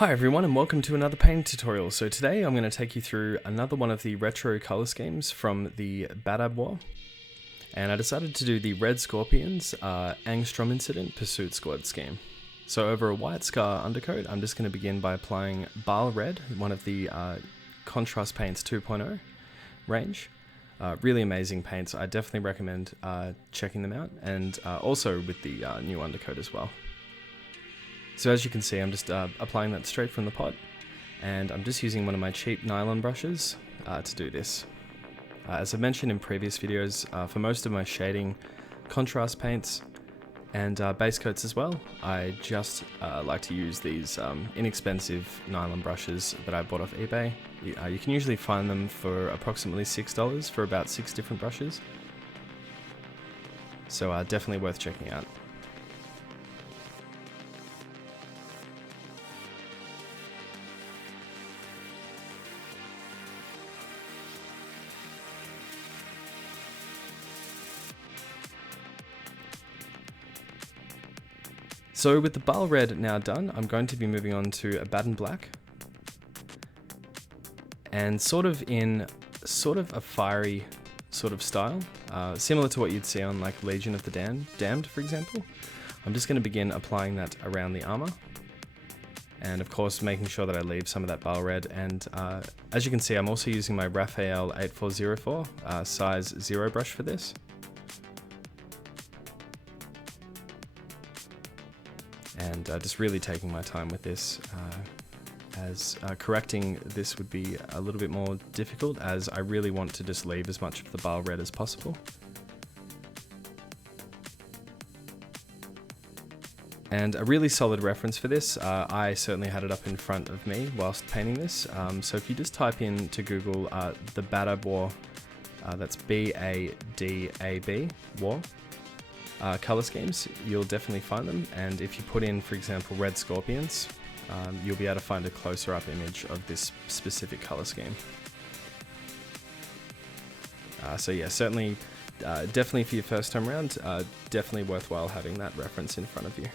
Hi everyone and welcome to another painting tutorial. So today I'm going to take you through another one of the retro color schemes from the BADAB war. And I decided to do the Red Scorpions ANGSTROM Incident Pursuit Squad scheme. So over a white scar undercoat, I'm just going to begin by applying Bile Red, one of the Contrast Paints 2.0 range. Really amazing paints. I definitely recommend checking them out, and also with the new undercoat as well. So as you can see, I'm just applying that straight from the pot, and I'm just using one of my cheap nylon brushes to do this. As I mentioned in previous videos, for most of my shading, contrast paints, and base coats as well, I just like to use these inexpensive nylon brushes that I bought off eBay. You can usually find them for approximately $6 for about 6 different brushes. So definitely worth checking out. So with the Bile Red now done, I'm going to be moving on to a BADAB Black. And sort of a fiery sort of style, similar to what you'd see on like Legion of the Damned, for example. I'm just going to begin applying that around the armor. And of course making sure that I leave some of that Bile Red. And as you can see, I'm also using my Raphael 8404 size 0 brush for this. And just really taking my time with this, as correcting this would be a little bit more difficult, as I really want to just leave as much of the Bile Red as possible. And a really solid reference for this, I certainly had it up in front of me whilst painting this, so if you just type in to Google the BADAB war, that's B-A-D-A-B, war, color schemes, you'll definitely find them. And if you put in, for example, Red Scorpions, you'll be able to find a closer up image of this specific color scheme. So yeah, certainly, definitely for your first time around, definitely worthwhile having that reference in front of you.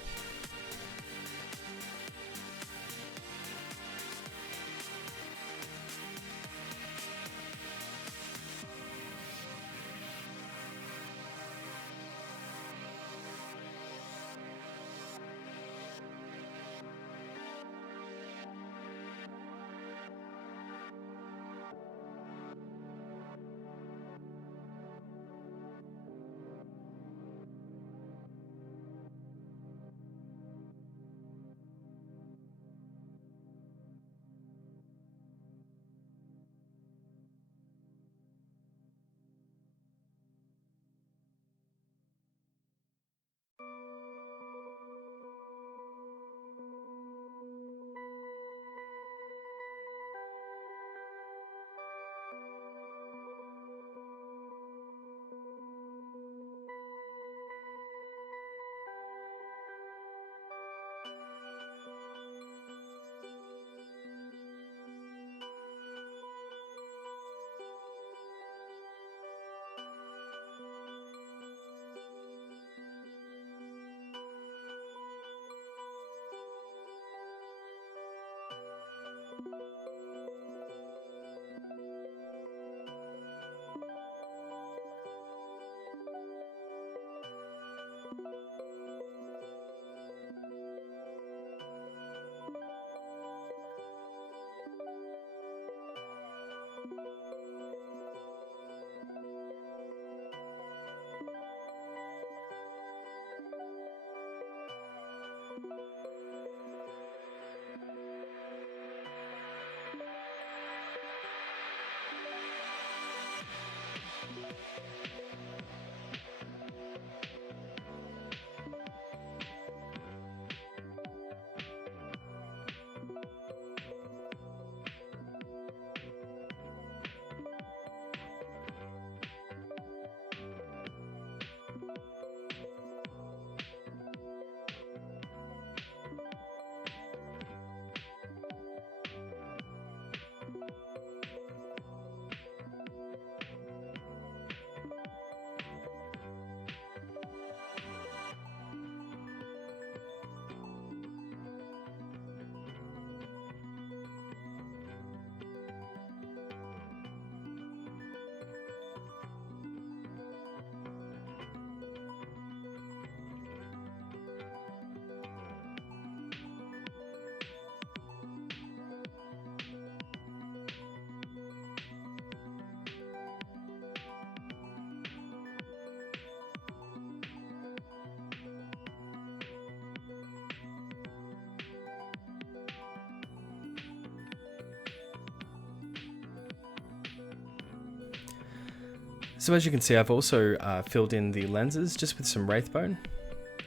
So as you can see, I've also filled in the lenses just with some Wraithbone.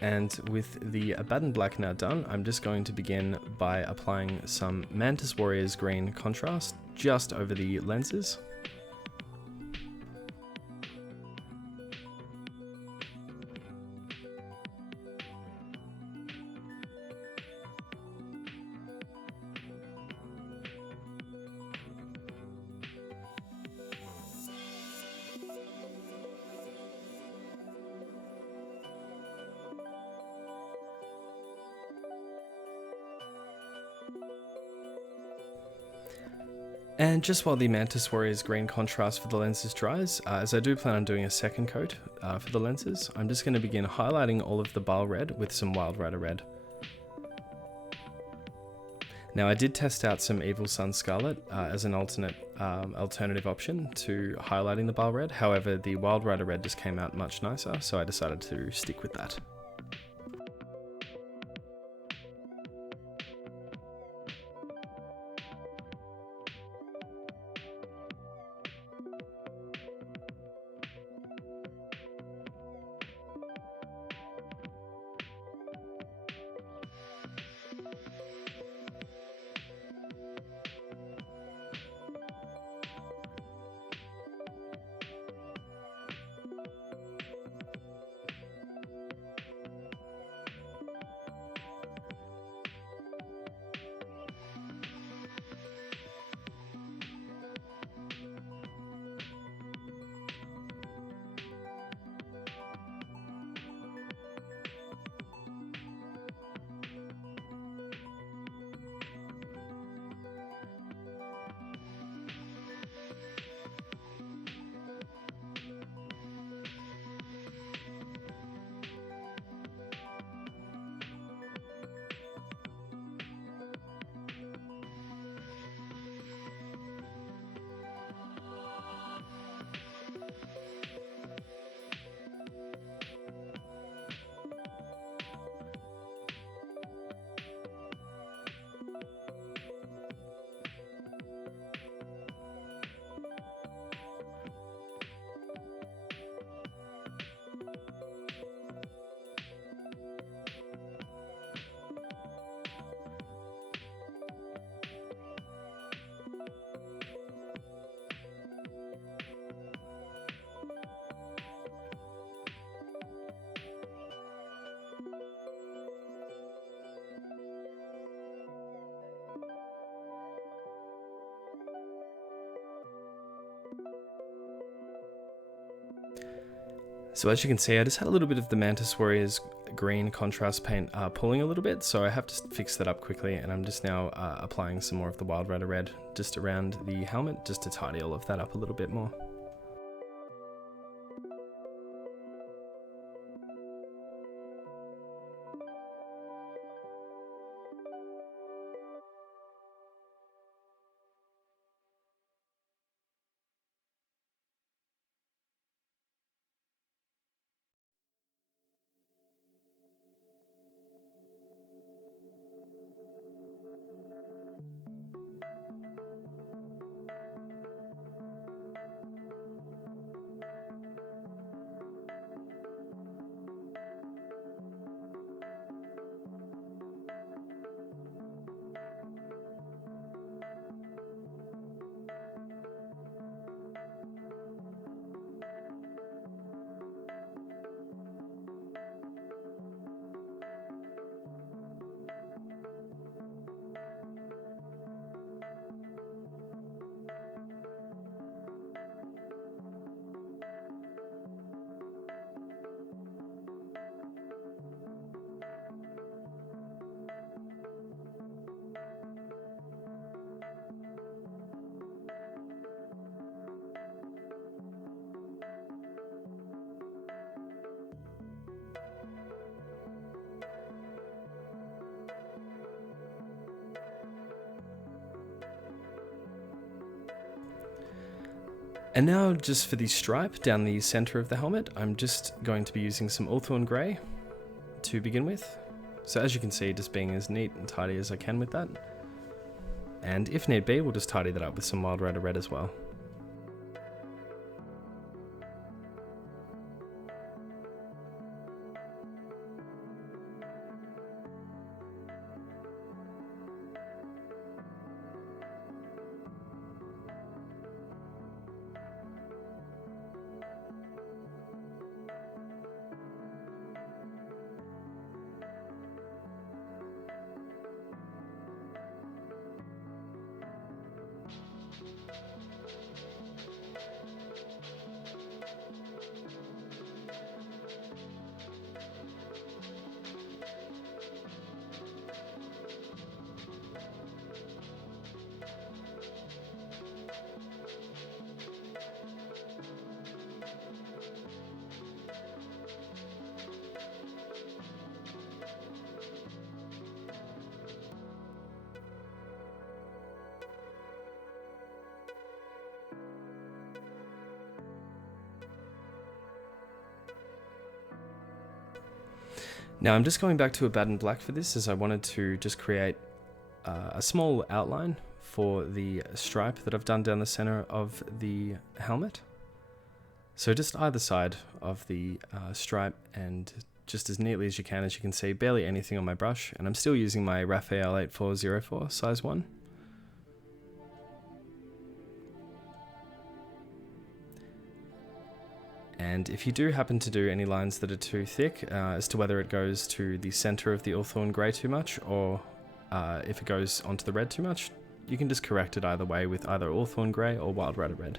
And with the Abaddon Black now done, I'm just going to begin by applying some Mantis Warriors green contrast just over the lenses. And just while the Mantis Warriors green contrast for the lenses dries, as I do plan on doing a second coat for the lenses, I'm just going to begin highlighting all of the Bile Red with some Wild Rider Red. Now I did test out some Evil Sun Scarlet as an alternative option to highlighting the Bile Red, however the Wild Rider Red just came out much nicer, so I decided to stick with that. So as you can see, I just had a little bit of the Mantis Warriors green contrast paint pulling a little bit, so I have to fix that up quickly, and I'm just now applying some more of the Wild Rider Red just around the helmet, just to tidy all of that up a little bit more. And now just for the stripe down the center of the helmet, I'm just going to be using some Ulthorn Grey to begin with. So as you can see, just being as neat and tidy as I can with that. And if need be, we'll just tidy that up with some Wild Rider Red as well. Now I'm just going back to a BADAB black for this, as I wanted to just create a small outline for the stripe that I've done down the center of the helmet. So just either side of the stripe, and just as neatly as you can see, barely anything on my brush, and I'm still using my Raphael 8404 size 1. And if you do happen to do any lines that are too thick, as to whether it goes to the center of the Ulthorn grey too much, or if it goes onto the red too much, you can just correct it either way with either Ulthorn grey or Wild Rider red.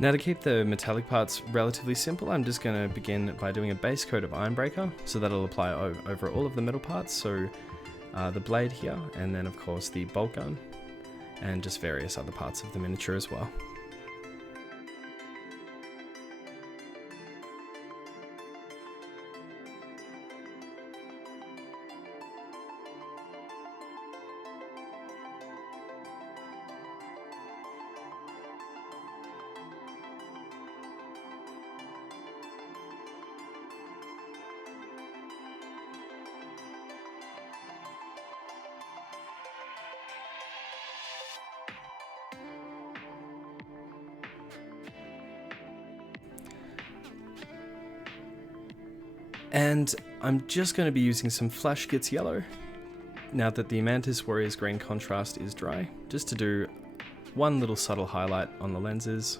Now to keep the metallic parts relatively simple, I'm just going to begin by doing a base coat of Ironbreaker, so that'll apply over all of the metal parts, so the blade here, and then of course the bolt gun, and just various other parts of the miniature as well. And I'm just going to be using some Flash Gits Yellow, now that the Mantis Warrior's green contrast is dry, just to do one little subtle highlight on the lenses,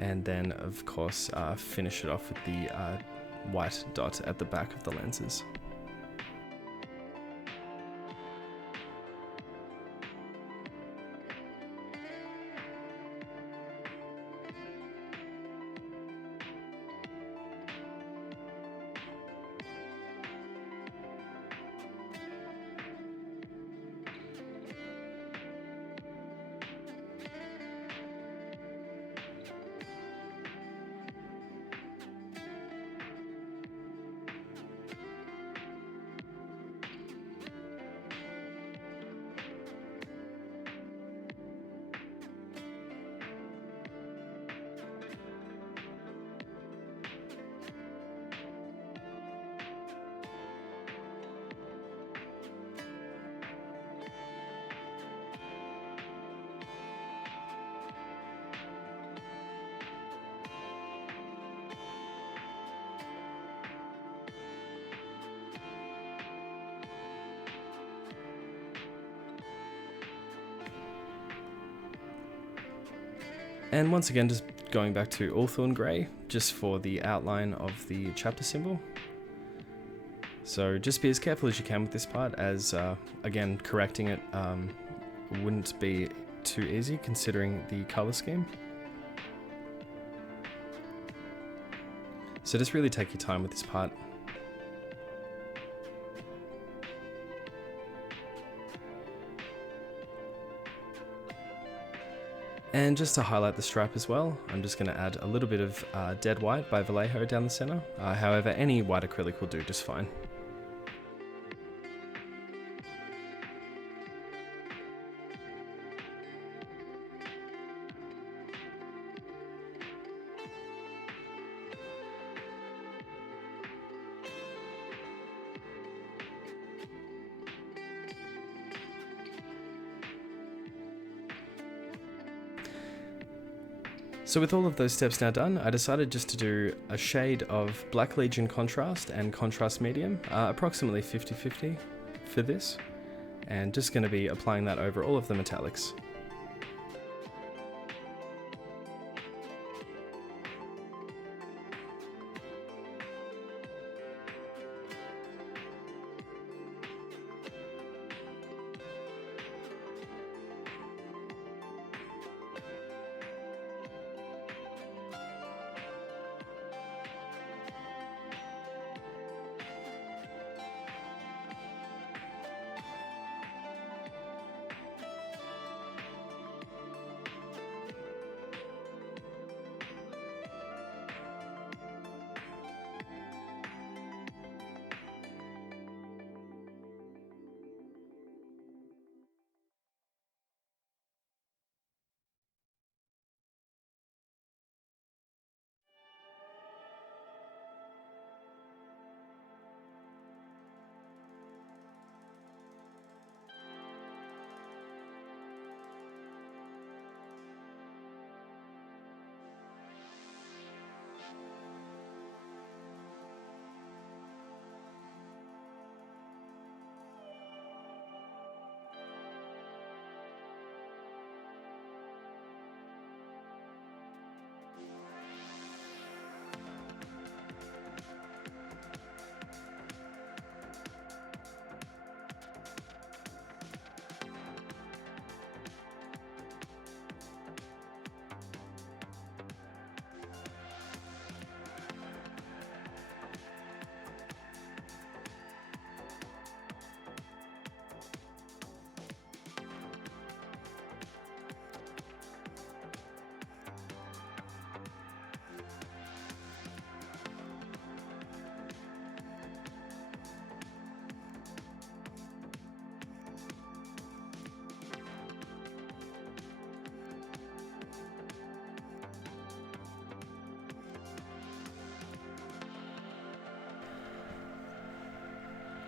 and then of course finish it off with the white dot at the back of the lenses. And once again, just going back to Ulthorn Grey, just for the outline of the chapter symbol. So just be as careful as you can with this part, as again, correcting it wouldn't be too easy considering the color scheme. So just really take your time with this part. And just to highlight the stripe as well, I'm just going to add a little bit of Dead White by Vallejo down the center. However, any white acrylic will do just fine. So with all of those steps now done, I decided just to do a shade of Black Legion Contrast and Contrast Medium, approximately 50-50 for this, and just going to be applying that over all of the metallics.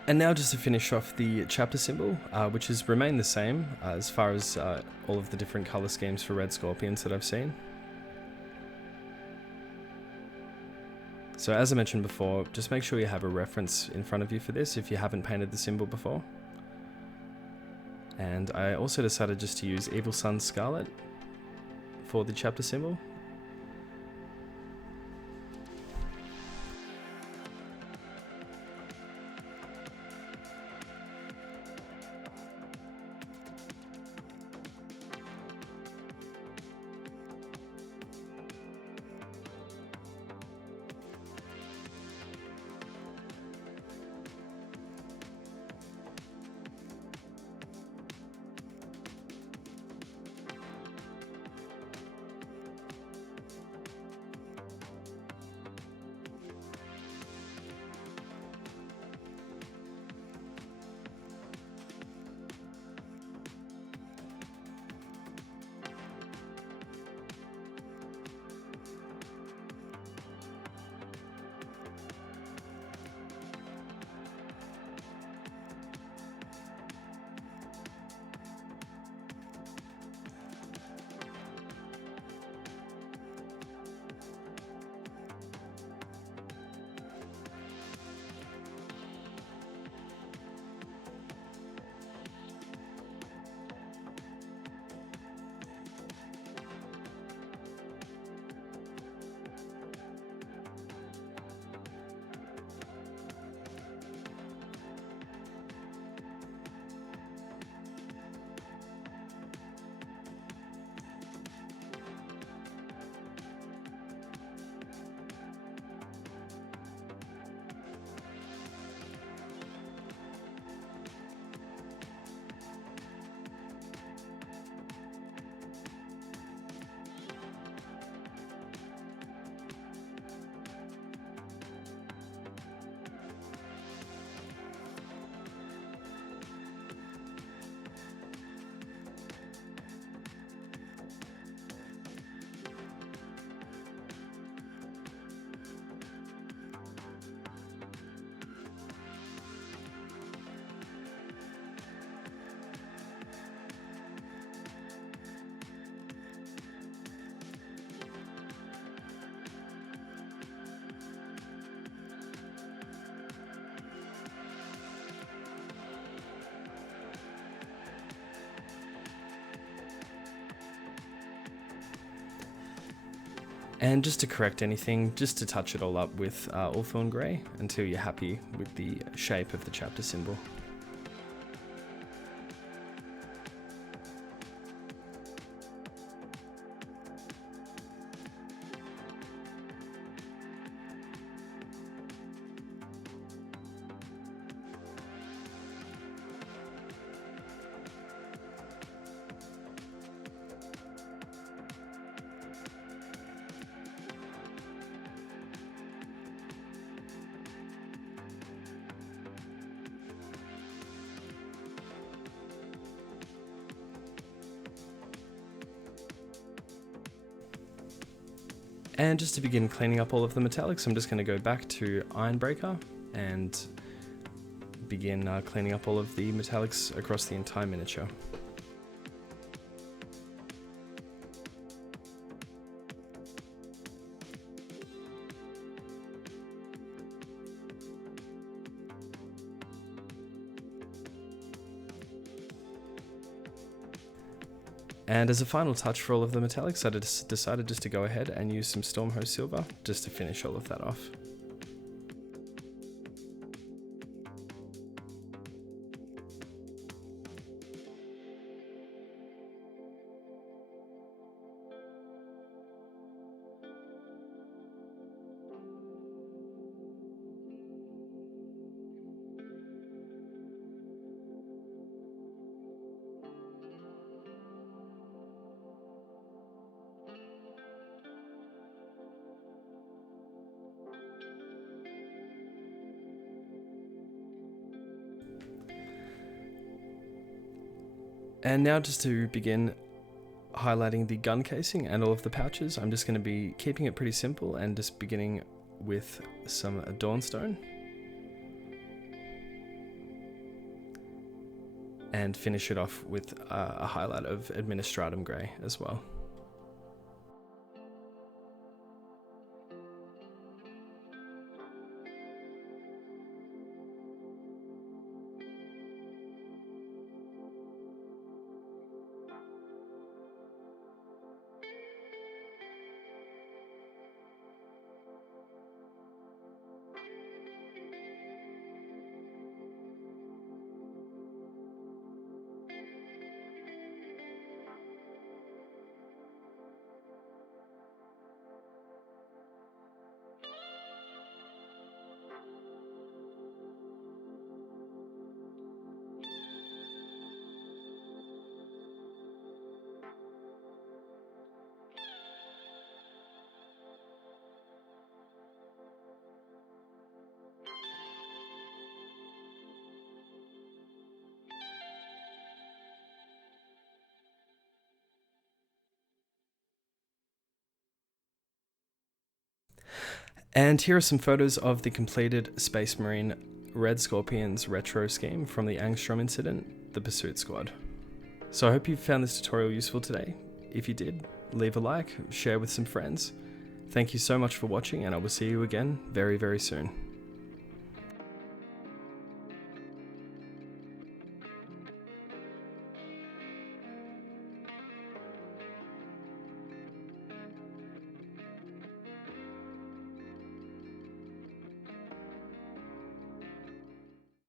And now just to finish off the chapter symbol, which has remained the same as far as all of the different color schemes for red scorpions that I've seen. So as I mentioned before, just make sure you have a reference in front of you for this if you haven't painted the symbol before. And I also decided just to use Evil Sun Scarlet for the chapter symbol. And just to correct anything, just to touch it all up with Ulthorn Grey until you're happy with the shape of the chapter symbol. And just to begin cleaning up all of the metallics, I'm just going to go back to Ironbreaker and begin cleaning up all of the metallics across the entire miniature. And as a final touch for all of the metallics, I decided just to go ahead and use some Stormhost Silver just to finish all of that off. And now just to begin highlighting the gun casing and all of the pouches, I'm just going to be keeping it pretty simple and just beginning with some Dawnstone. And finish it off with a highlight of Administratum Grey as well. And here are some photos of the completed Space Marine Red Scorpions retro scheme from the ANGSTROM incident, the Pursuit Squad. So I hope you found this tutorial useful today. If you did, leave a like, share with some friends. Thank you so much for watching, and I will see you again very, very soon.